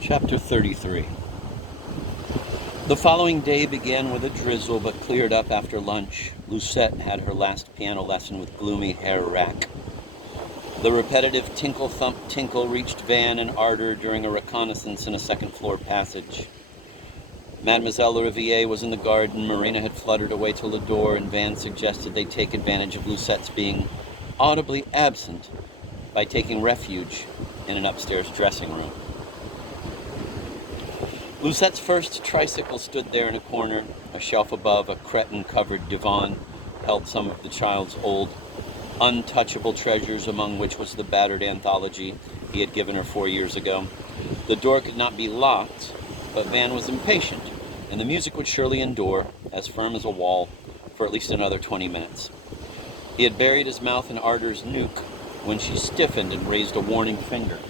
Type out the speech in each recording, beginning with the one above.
Chapter 33. The following day began with a drizzle, but cleared up after lunch. Lucette had her last piano lesson with gloomy Herr Rack. The repetitive tinkle-thump-tinkle reached Van and Ardor during a reconnaissance in a second-floor passage. Mademoiselle Riviere was in the garden. Marina had fluttered away to the door, and Van suggested they take advantage of Lucette's being audibly absent by taking refuge in an upstairs dressing room. Lucette's first tricycle stood there in a corner. A shelf above, a cretin-covered divan, held some of the child's old, untouchable treasures, among which was the battered anthology he had given her 4 years ago. The door could not be locked, but Van was impatient, and the music would surely endure, as firm as a wall, for at least another 20 minutes. He had buried his mouth in Ardor's nuke when she stiffened and raised a warning finger.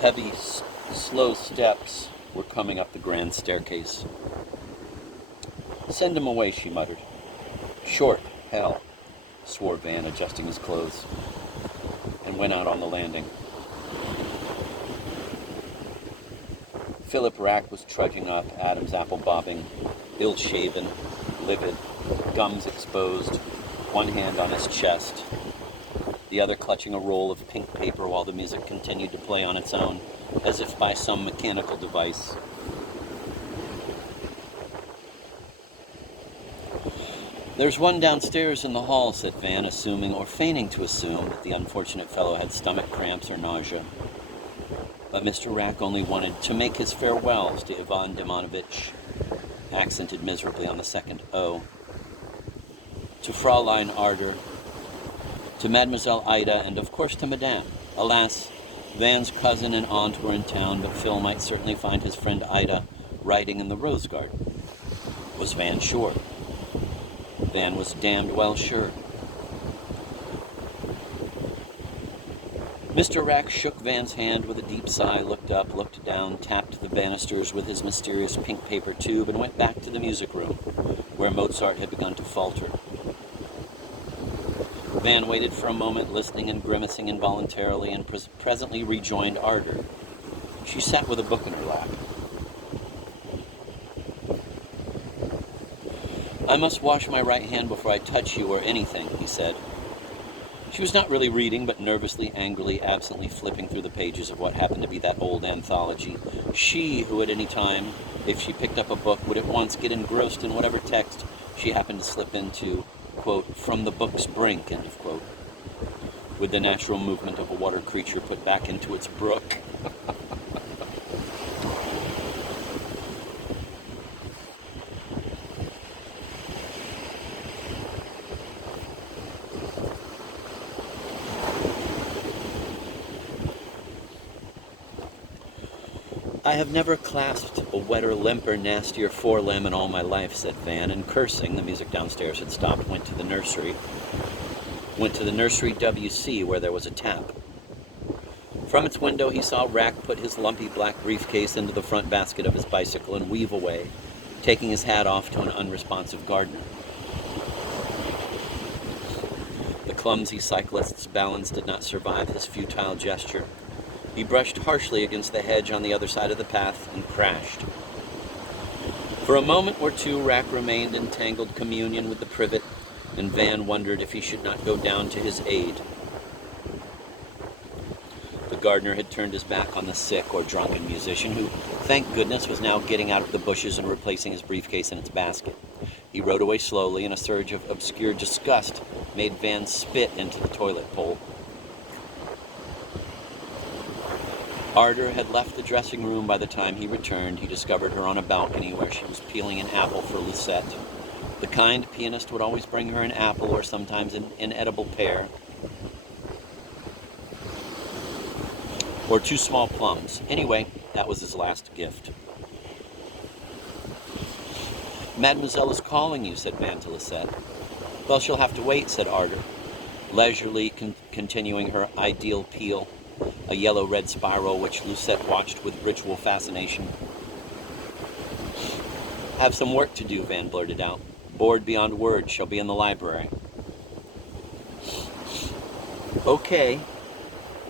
Heavy, slow steps were coming up the grand staircase. "Send him away," she muttered. "Short, hell," swore Van, adjusting his clothes, and went out on the landing. Philip Rack was trudging up, Adam's apple bobbing, ill-shaven, livid, gums exposed, one hand on his chest, the other clutching a roll of pink paper while the music continued to play on its own, as if by some mechanical device. "There's one downstairs in the hall," said Van, assuming or feigning to assume that the unfortunate fellow had stomach cramps or nausea. But Mr. Rack only wanted to make his farewells to Ivan Demonovich, accented miserably on the second O, to Fraulein Ardor, to Mademoiselle Ida, and of course to Madame. Alas, Van's cousin and aunt were in town, but Phil might certainly find his friend Ida riding in the rose garden. Was Van sure? Van was damned well sure. Mr. Rack shook Van's hand with a deep sigh, looked up, looked down, tapped the banisters with his mysterious pink paper tube, and went back to the music room, where Mozart had begun to falter. Van waited for a moment, listening and grimacing involuntarily, and presently rejoined Ardor. She sat with a book in her lap. "I must wash my right hand before I touch you or anything," he said. She was not really reading, but nervously, angrily, absently flipping through the pages of what happened to be that old anthology. She, who at any time, if she picked up a book, would at once get engrossed in whatever text she happened to slip into, quote, "from the book's brink," end of quote, with the natural movement of a water creature put back into its brook. "I have never clasped a wetter, limper, nastier forelimb in all my life," said Van, and cursing, the music downstairs had stopped, went to the nursery WC, where there was a tap. From its window he saw Rack put his lumpy black briefcase into the front basket of his bicycle and weave away, taking his hat off to an unresponsive gardener. The clumsy cyclist's balance did not survive his futile gesture. He brushed harshly against the hedge on the other side of the path and crashed. For a moment or two, Rack remained in tangled communion with the privet, and Van wondered if he should not go down to his aid. The gardener had turned his back on the sick or drunken musician, who, thank goodness, was now getting out of the bushes and replacing his briefcase in its basket. He rode away slowly, and a surge of obscure disgust made Van spit into the toilet bowl. Ardor had left the dressing room by the time he returned. He discovered her on a balcony where she was peeling an apple for Lucette. The kind pianist would always bring her an apple or sometimes an inedible pear. or 2 small plums. Anyway, that was his last gift. "Mademoiselle is calling you," said Van to Lucette. "Well, she'll have to wait," said Arder, leisurely continuing her ideal peel, a yellow-red spiral which Lucette watched with ritual fascination. "Have some work to do," Van blurted out. "Bored beyond words. Shall be in the library." "Okay,"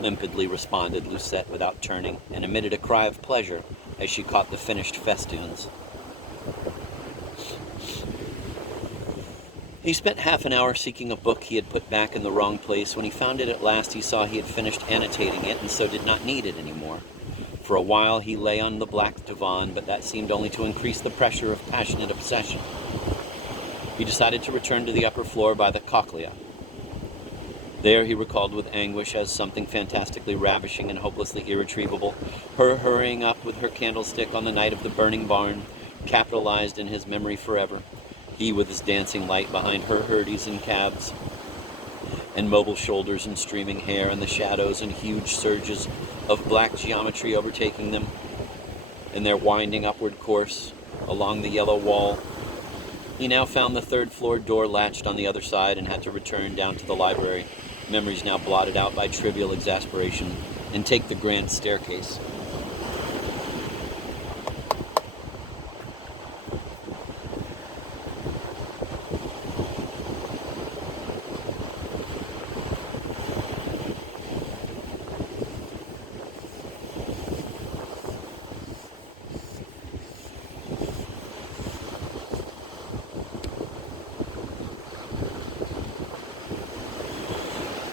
limpidly responded Lucette without turning, and emitted a cry of pleasure as she caught the finished festoons. He spent half an hour seeking a book he had put back in the wrong place. When he found it at last, he saw he had finished annotating it and so did not need it anymore. For a while he lay on the black divan, but that seemed only to increase the pressure of passionate obsession. He decided to return to the upper floor by the cochlea. There he recalled with anguish, as something fantastically ravishing and hopelessly irretrievable, her hurrying up with her candlestick on the night of the burning barn, capitalized in his memory forever. He with his dancing light behind her hurdies and calves, and mobile shoulders and streaming hair, and the shadows and huge surges of black geometry overtaking them in their winding upward course along the yellow wall. He now found the third-floor door latched on the other side and had to return down to the library, memories now blotted out by trivial exasperation, and take the grand staircase.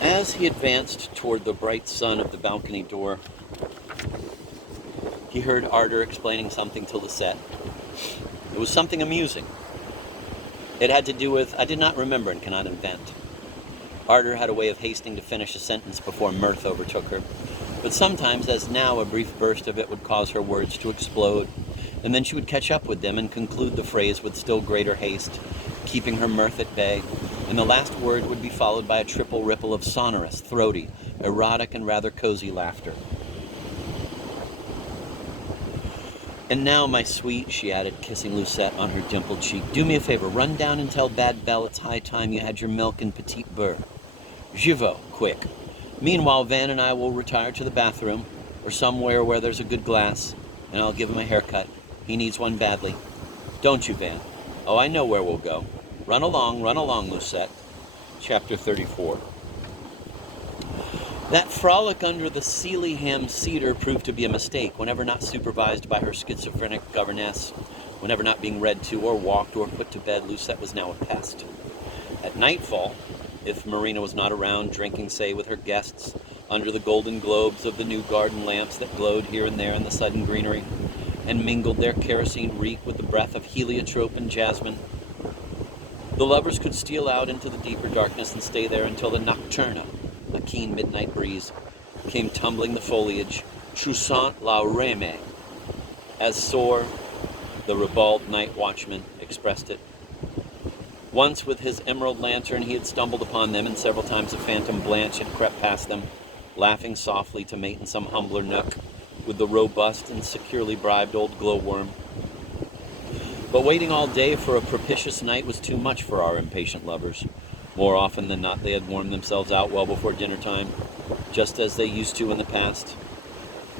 As he advanced toward the bright sun of the balcony door, he heard Arder explaining something to Lucette. It was something amusing. It had to do with, I did not remember and cannot invent. Arder had a way of hasting to finish a sentence before mirth overtook her, but sometimes, as now, a brief burst of it would cause her words to explode, and then she would catch up with them and conclude the phrase with still greater haste, keeping her mirth at bay, and the last word would be followed by a triple ripple of sonorous, throaty, erotic, and rather cozy laughter. "And now, my sweet," she added, kissing Lucette on her dimpled cheek, "do me a favor, run down and tell Bad Belle it's high time you had your milk and petit beurre. Jivot, quick. Meanwhile, Van and I will retire to the bathroom, or somewhere where there's a good glass, and I'll give him a haircut. He needs one badly. Don't you, Van? Oh, I know where we'll go. Run along, Lucette." Chapter 34. That frolic under the Sealyham cedar proved to be a mistake. Whenever not supervised by her schizophrenic governess, whenever not being read to or walked or put to bed, Lucette was now a pest. At nightfall, if Marina was not around, drinking, say, with her guests, under the golden globes of the new garden lamps that glowed here and there in the sudden greenery, and mingled their kerosene reek with the breath of heliotrope and jasmine, the lovers could steal out into the deeper darkness and stay there until the nocturna, a keen midnight breeze, came tumbling the foliage, troussant la reme, as Soar, the ribald night watchman, expressed it. Once with his emerald lantern he had stumbled upon them, and several times a phantom Blanche had crept past them, laughing softly to mate in some humbler nook with the robust and securely bribed old glowworm. But waiting all day for a propitious night was too much for our impatient lovers. More often than not, they had worn themselves out well before dinner time, just as they used to in the past.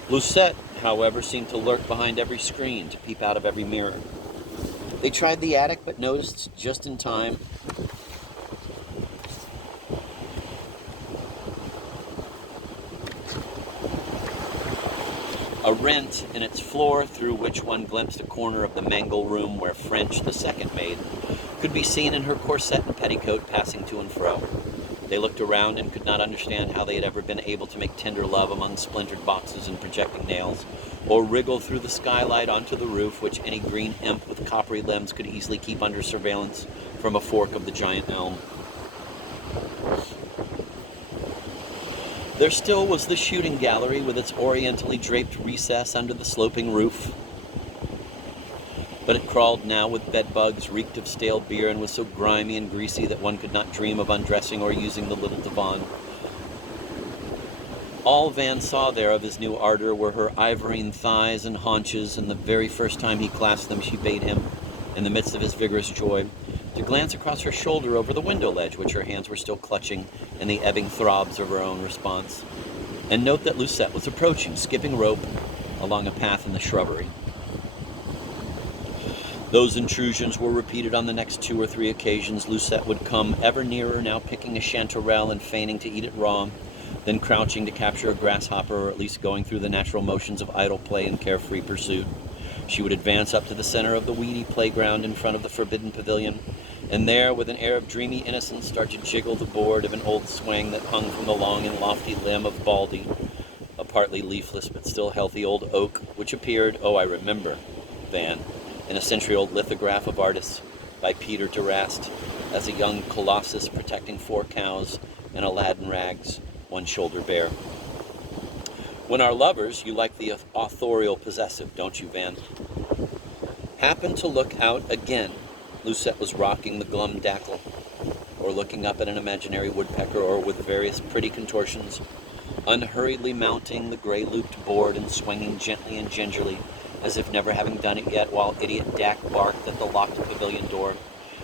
Lucette, however, seemed to lurk behind every screen, to peep out of every mirror. They tried the attic, but noticed just in time a rent in its floor through which one glimpsed a corner of the mangle room where French, the second maid, could be seen in her corset and petticoat passing to and fro. They looked around and could not understand how they had ever been able to make tender love among splintered boxes and projecting nails, or wriggle through the skylight onto the roof, which any green imp with coppery limbs could easily keep under surveillance from a fork of the giant elm. There still was the shooting gallery with its orientally draped recess under the sloping roof, but it crawled now with bedbugs, reeked of stale beer, and was so grimy and greasy that one could not dream of undressing or using the little divan. All Van saw there of his new ardor were her ivorine thighs and haunches, and the very first time he clasped them she bade him, in the midst of his vigorous joy, to glance across her shoulder over the window ledge, which her hands were still clutching in the ebbing throbs of her own response, and note that Lucette was approaching, skipping rope along a path in the shrubbery. Those intrusions were repeated on the next 2 or 3 occasions. Lucette would come ever nearer, now picking a chanterelle and feigning to eat it raw, then crouching to capture a grasshopper, or at least going through the natural motions of idle play and carefree pursuit. She would advance up to the center of the weedy playground in front of the forbidden pavilion, and there, with an air of dreamy innocence, start to jiggle the board of an old swing that hung from the long and lofty limb of Baldy, a partly leafless but still healthy old oak, which appeared, oh, I remember, Van, in a century-old lithograph of artists by Peter de Rast, as a young colossus protecting 4 cows in Aladdin rags, one shoulder bare. When our lovers, you like the authorial possessive, don't you, Van? Happened to look out again, Lucette was rocking the glum dackle, or looking up at an imaginary woodpecker, or with various pretty contortions, unhurriedly mounting the gray-looped board and swinging gently and gingerly, as if never having done it yet, while idiot Dak barked at the locked pavilion door.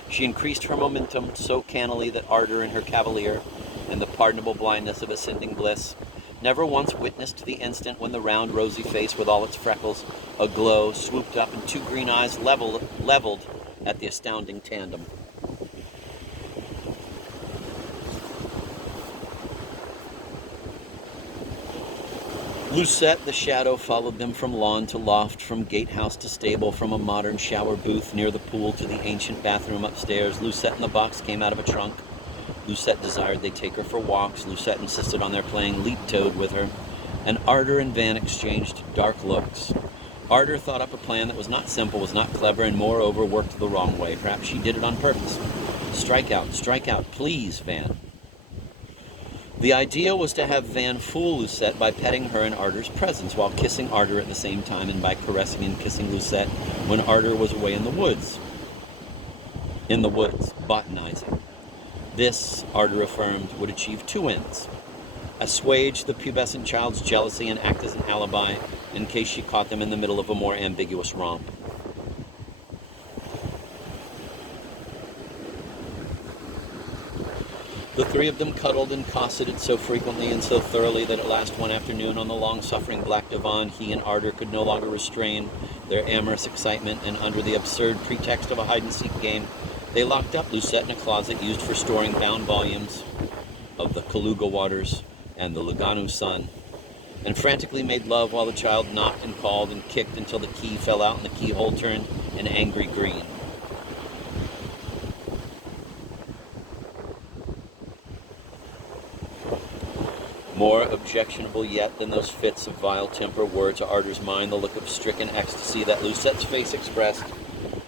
She increased her momentum so cannily that ardor in her cavalier, and the pardonable blindness of ascending bliss, never once witnessed the instant when the round rosy face with all its freckles aglow swooped up and 2 green eyes leveled at the astounding tandem. Lucette, the shadow, followed them from lawn to loft, from gatehouse to stable, from a modern shower booth near the pool to the ancient bathroom upstairs. Lucette in the box came out of a trunk. Lucette desired they take her for walks. Lucette insisted on their playing leap-toad with her. And Ardor and Van exchanged dark looks. Ardor thought up a plan that was not simple, was not clever, and moreover worked the wrong way. Perhaps she did it on purpose. Strike out, please, Van. The idea was to have Van fool Lucette by petting her in Ardor's presence, while kissing Ardor at the same time, and by caressing and kissing Lucette when Ardor was away in the woods. Botanizing. This, Ardor affirmed, would achieve 2 ends. Assuage the pubescent child's jealousy and act as an alibi in case she caught them in the middle of a more ambiguous romp. The 3 of them cuddled and cosseted so frequently and so thoroughly that at last one afternoon on the long-suffering black divan, he and Ardor could no longer restrain their amorous excitement, and under the absurd pretext of a hide-and-seek game, they locked up Lucette in a closet used for storing bound volumes of the Kaluga Waters and the Lugano Sun, and frantically made love while the child knocked and called and kicked until the key fell out and the keyhole turned an angry green. More objectionable yet than those fits of vile temper were, to Ardor's mind, the look of stricken ecstasy that Lucette's face expressed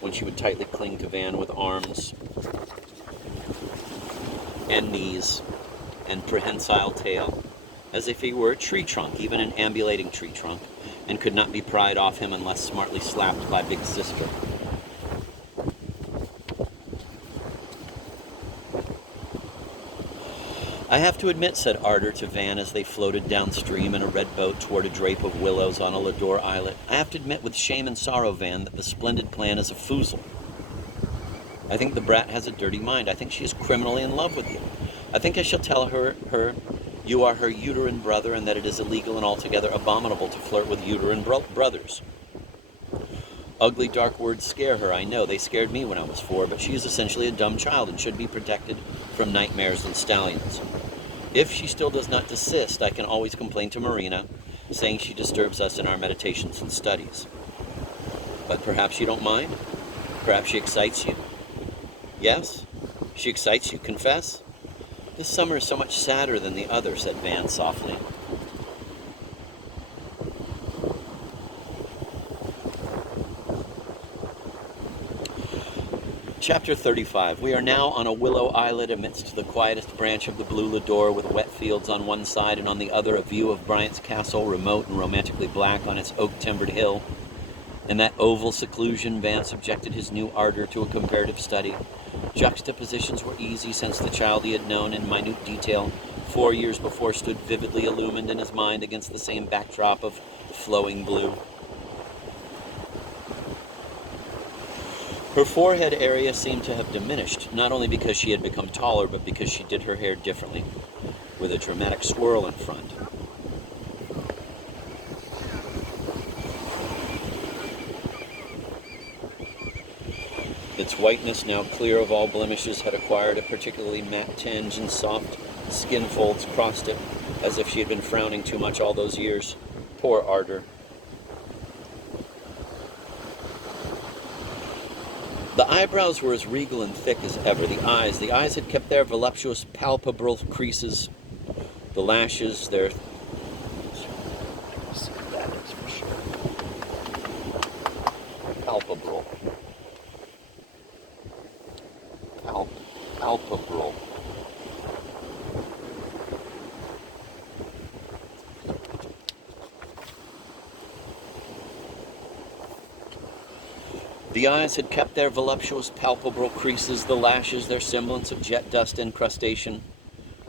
when she would tightly cling to Van with arms and knees and prehensile tail, as if he were a tree trunk, even an ambulating tree trunk, and could not be pried off him unless smartly slapped by Big Sister. I have to admit, said Ardor to Van as they floated downstream in a red boat toward a drape of willows on a Lador islet, I have to admit with shame and sorrow, Van, that the splendid plan is a foozle. I think the brat has a dirty mind. I think she is criminally in love with you. I think I shall tell her you are her uterine brother, and that it is illegal and altogether abominable to flirt with uterine brothers. Ugly, dark words scare her, I know. They scared me when I was 4, but she is essentially a dumb child and should be protected from nightmares and stallions. If she still does not desist, I can always complain to Marina, saying she disturbs us in our meditations and studies. But perhaps you don't mind? Perhaps she excites you? Yes? She excites you, confess? This summer is so much sadder than the other, said Van softly. Chapter 35. We are now on a willow islet amidst the quietest branch of the blue Lador, with wet fields on one side and on the other a view of Bryant's castle, remote and romantically black on its oak-timbered hill. In that oval seclusion, Van subjected his new ardor to a comparative study. Juxtapositions were easy, since the child he had known in minute detail 4 years before stood vividly illumined in his mind against the same backdrop of flowing blue. Her forehead area seemed to have diminished, not only because she had become taller, but because she did her hair differently, with a dramatic swirl in front. Its whiteness, now clear of all blemishes, had acquired a particularly matte tinge, and soft skin folds crossed it, as if she had been frowning too much all those years. Poor Ardor. The eyebrows were as regal and thick as ever. The eyes had kept their voluptuous, palpable creases. The lashes, their... Let's see what that is for sure. Palpable. Palpable. The eyes had kept their voluptuous, palpable creases, the lashes their semblance of jet dust incrustation,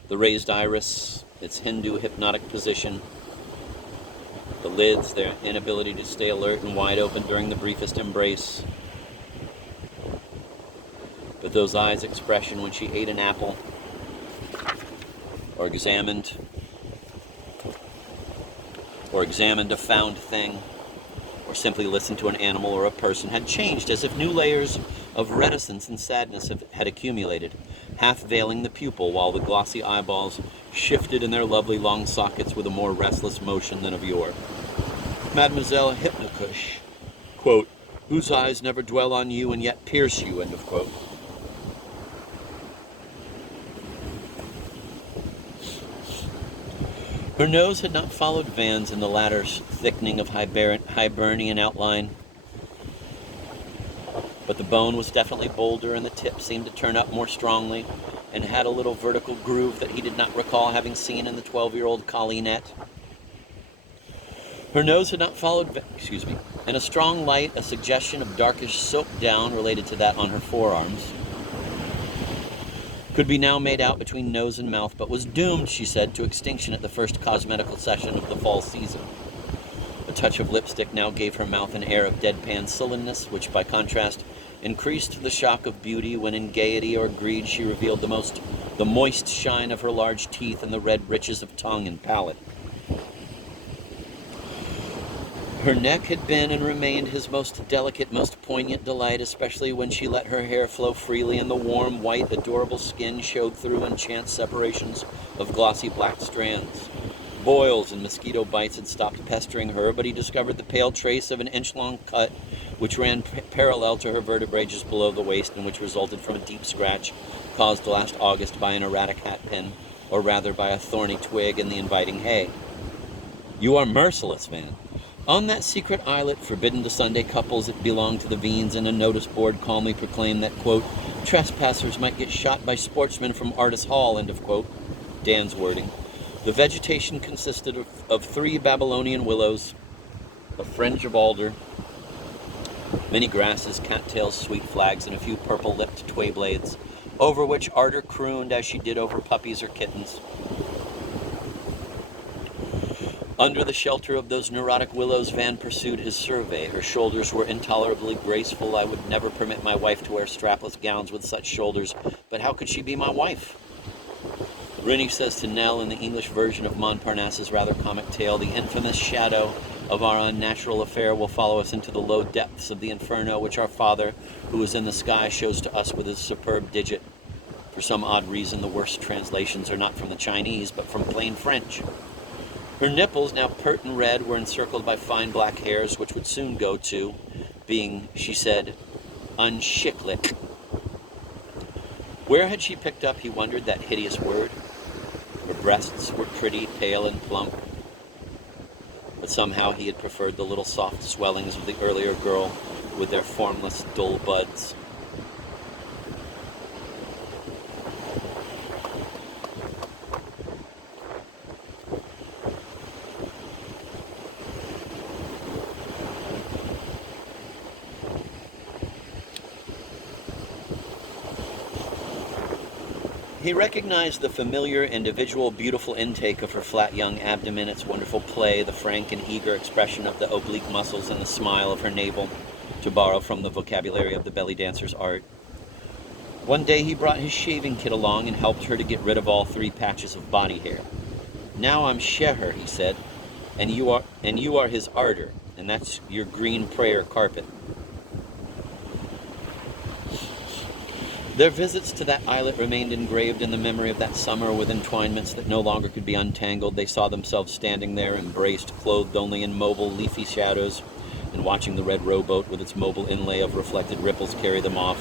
the raised iris, its Hindu hypnotic position, the lids, their inability to stay alert and wide open during the briefest embrace. But those eyes' expression when she ate an apple, or examined a found thing, or simply listened to an animal or a person, had changed, as if new layers of reticence and sadness had accumulated, half veiling the pupil, while the glossy eyeballs shifted in their lovely long sockets with a more restless motion than of yore. Mademoiselle Hypnocush, quote, whose eyes never dwell on you and yet pierce you, end of quote. Her nose had not followed Van's in the latter's thickening of Hibernian outline, but the bone was definitely bolder, and the tip seemed to turn up more strongly, and had a little vertical groove that he did not recall having seen in the 12-year-old Collinette. Her nose had not followed, and a strong light, a suggestion of darkish silk down related to that on her forearms, could be now made out between nose and mouth, but was doomed, she said, to extinction at the first cosmetical session of the fall season. A touch of lipstick now gave her mouth an air of deadpan sullenness, which, by contrast, increased the shock of beauty when in gaiety or greed she revealed the moist shine of her large teeth and the red riches of tongue and palate. Her neck had been and remained his most delicate, most poignant delight, especially when she let her hair flow freely and the warm, white, adorable skin showed through in chance separations of glossy black strands. Boils and mosquito bites had stopped pestering her, but he discovered the pale trace of an inch-long cut which ran parallel to her vertebrae just below the waist, and which resulted from a deep scratch caused last August by an erratic hat pin, or rather by a thorny twig in the inviting hay. You are merciless, Van. On that secret islet forbidden to Sunday couples, it belonged to the Veens, and a notice board calmly proclaimed that, quote, trespassers might get shot by sportsmen from Artis Hall, end of quote. Dan's wording. The vegetation consisted of 3 Babylonian willows, a fringe of alder, many grasses, cattails, sweet flags, and a few purple-lipped tway blades, over which Ardor crooned as she did over puppies or kittens. Under the shelter of those neurotic willows, Van pursued his survey. Her shoulders were intolerably graceful. I would never permit my wife to wear strapless gowns with such shoulders, but how could she be my wife? Rooney says to Nell in the English version of Montparnasse's rather comic tale, the infamous shadow of our unnatural affair will follow us into the low depths of the inferno, which our Father, who is in the sky, shows to us with his superb digit. For some odd reason, the worst translations are not from the Chinese, but from plain French. Her nipples, now pert and red, were encircled by fine black hairs, which would soon go to being, she said, unchicklet. Where had she picked up, he wondered, that hideous word? Her breasts were pretty, pale, and plump, but somehow he had preferred the little soft swellings of the earlier girl with their formless, dull buds. He recognized the familiar, individual, beautiful intake of her flat young abdomen, its wonderful play, the frank and eager expression of the oblique muscles, and the smile of her navel, to borrow from the vocabulary of the belly dancer's art. One day he brought his shaving kit along and helped her to get rid of all 3 patches of body hair. "Now I'm Sheher," he said, and you are his ardor, and that's your green prayer carpet." Their visits to that islet remained engraved in the memory of that summer with entwinements that no longer could be untangled. They saw themselves standing there, embraced, clothed only in mobile, leafy shadows, and watching the red rowboat with its mobile inlay of reflected ripples carry them off,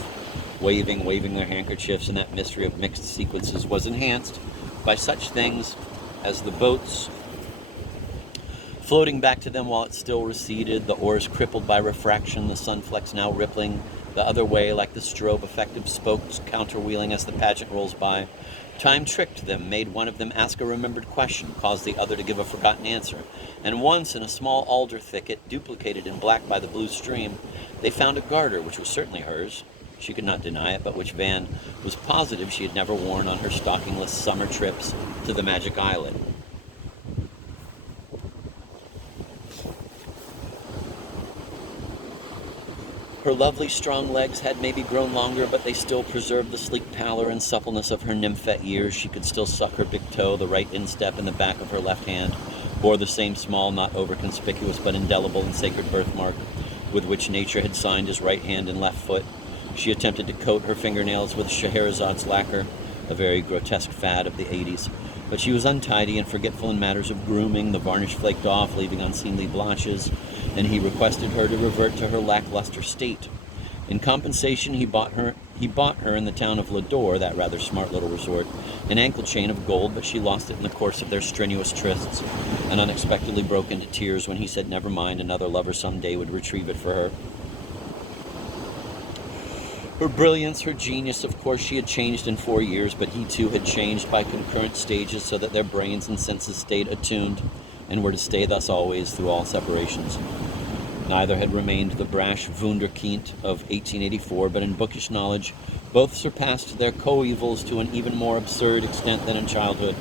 waving their handkerchiefs, and that mystery of mixed sequences was enhanced by such things as the boats floating back to them while it still receded, the oars crippled by refraction, the sunflecks now rippling the other way like the strobe effective spokes counterwheeling as the pageant rolls by. Time tricked them, made one of them ask a remembered question, caused the other to give a forgotten answer, and once in a small alder thicket, duplicated in black by the blue stream, they found a garter which was certainly hers. She could not deny it, but which Van was positive she had never worn on her stockingless summer trips to the Magic Islet. Her lovely, strong legs had maybe grown longer, but they still preserved the sleek pallor and suppleness of her nymphette years. She could still suck her big toe, the right instep in the back of her left hand, bore the same small, not over-conspicuous, but indelible and sacred birthmark with which nature had signed his right hand and left foot. She attempted to coat her fingernails with Scheherazad's lacquer, a very grotesque fad of the 80s. But she was untidy and forgetful in matters of grooming. The varnish flaked off, leaving unseemly blotches, and he requested her to revert to her lackluster state. In compensation, he bought her in the town of Lador, that rather smart little resort, an ankle chain of gold, but she lost it in the course of their strenuous trysts, and unexpectedly broke into tears when he said never mind, another lover someday would retrieve it for her. Her brilliance, her genius, of course, she had changed in 4 years, but he too had changed by concurrent stages so that their brains and senses stayed attuned and were to stay thus always through all separations. Neither had remained the brash wunderkind of 1884, but in bookish knowledge both surpassed their coevals to an even more absurd extent than in childhood,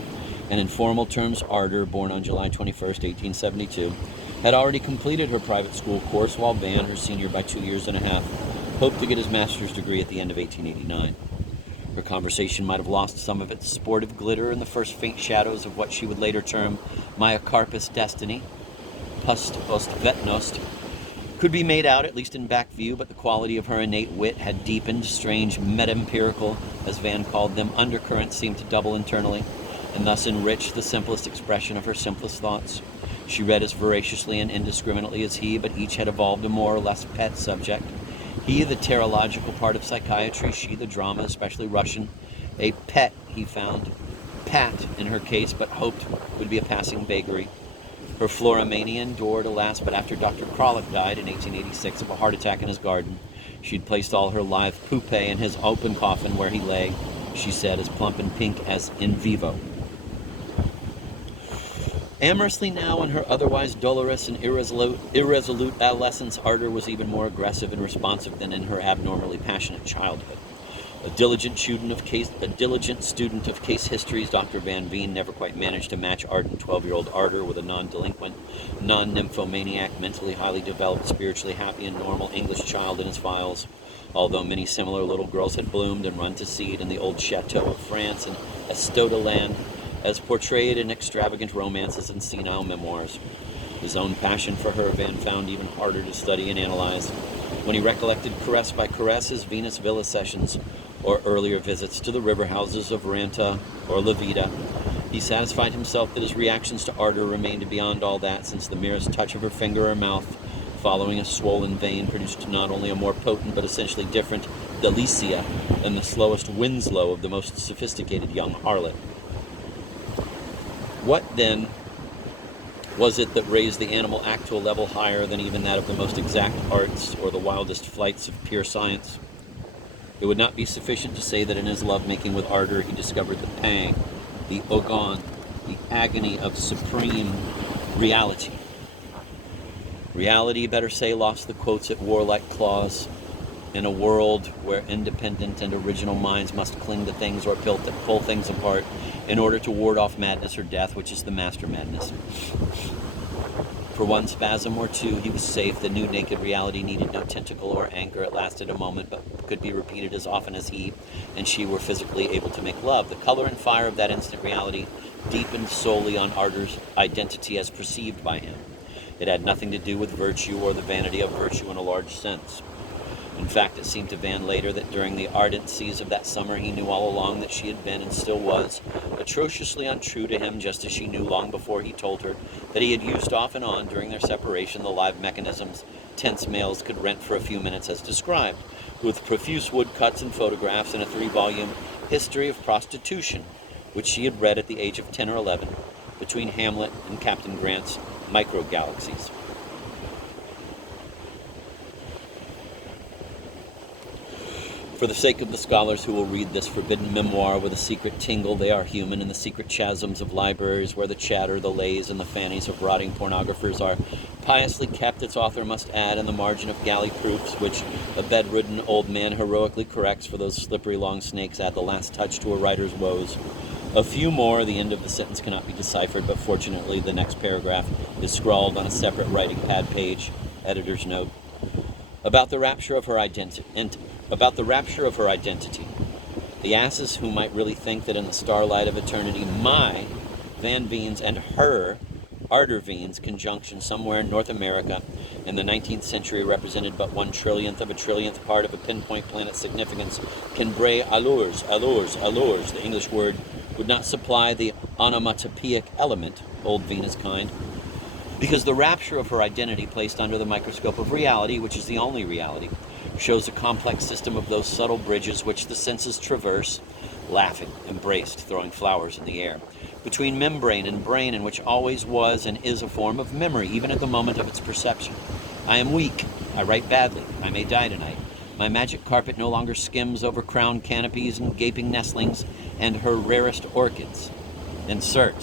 and in formal terms Ardor, born on July 21st, 1872, had already completed her private school course, while Van, her senior by 2 years and a half, hoped to get his master's degree at the end of 1889. Her conversation might have lost some of its sportive glitter in the first faint shadows of what she would later term Myocarpus destiny. Pust ost vetnost could be made out, at least in back view, but the quality of her innate wit had deepened. Strange meta-empirical, as Van called them, undercurrents seemed to double internally, and thus enrich the simplest expression of her simplest thoughts. She read as voraciously and indiscriminately as he, but each had evolved a more or less pet subject. He, the terological part of psychiatry, she, the drama, especially Russian. A pet, he found. Pat, in her case, but hoped would be a passing vagary. Her Floramania endured, alas, but after Dr. Kralik died in 1886 of a heart attack in his garden, she'd placed all her live poupée in his open coffin where he lay, she said, as plump and pink as in vivo. Amorously now, in her otherwise dolorous and irresolute adolescence, Ardor was even more aggressive and responsive than in her abnormally passionate childhood. A diligent student of case histories, Dr. Van Veen never quite managed to match ardent 12-year-old Ardor with a non-delinquent, non-nymphomaniac, mentally highly developed, spiritually happy and normal English child in his files, although many similar little girls had bloomed and run to seed in the old chateau of France and Estoda-land, as portrayed in extravagant romances and senile memoirs. His own passion for her Van found even harder to study and analyze. When he recollected caress by caress his Venus Villa sessions, or earlier visits to the river houses of Ranta or La Vida, he satisfied himself that his reactions to Ardor remained beyond all that, since the merest touch of her finger or mouth, following a swollen vein, produced not only a more potent but essentially different delicia than the slowest Winslow of the most sophisticated young harlot. What, then, was it that raised the animal act to a level higher than even that of the most exact arts or the wildest flights of pure science? It would not be sufficient to say that in his love-making with Ardor he discovered the pang, the ogon, the agony of supreme reality. Reality, better say, lost the quotes it wore like claws, in a world where independent and original minds must cling to things or pull things apart in order to ward off madness or death, which is the master madness. For one spasm or two, he was safe. The new naked reality needed no tentacle or anchor. It lasted a moment, but could be repeated as often as he and she were physically able to make love. The color and fire of that instant reality deepened solely on Arter's identity as perceived by him. It had nothing to do with virtue or the vanity of virtue in a large sense. In fact, it seemed to Van later that during the ardencies of that summer he knew all along that she had been, and still was, atrociously untrue to him, just as she knew long before he told her that he had used off and on during their separation the live mechanisms tense males could rent for a few minutes as described, with profuse woodcuts and photographs and a 3-volume history of prostitution, which she had read at the age of 10 or 11, between Hamlet and Captain Grant's Microgalaxies. For the sake of the scholars who will read this forbidden memoir with a secret tingle, they are human in the secret chasms of libraries where the chatter, the lays, and the fannies of rotting pornographers are piously kept, its author must add in the margin of galley proofs, which a bedridden old man heroically corrects for those slippery long snakes add the last touch to a writer's woes. A few more, the end of the sentence cannot be deciphered, but fortunately the next paragraph is scrawled on a separate writing pad page, editor's note. About the rapture of her identity. The asses who might really think that in the starlight of eternity, my, Van Veen's, and her, Arter Veen's, conjunction somewhere in North America in the 19th century represented but 1/trillionth of a trillionth part of a pinpoint planet's significance can bray allures. The English word would not supply the onomatopoeic element, old Venus kind, because the rapture of her identity placed under the microscope of reality, which is the only reality, shows a complex system of those subtle bridges which the senses traverse, laughing, embraced, throwing flowers in the air, between membrane and brain, and which always was and is a form of memory, even at the moment of its perception. I am weak. I write badly. I may die tonight. My magic carpet no longer skims over crowned canopies and gaping nestlings and her rarest orchids. Insert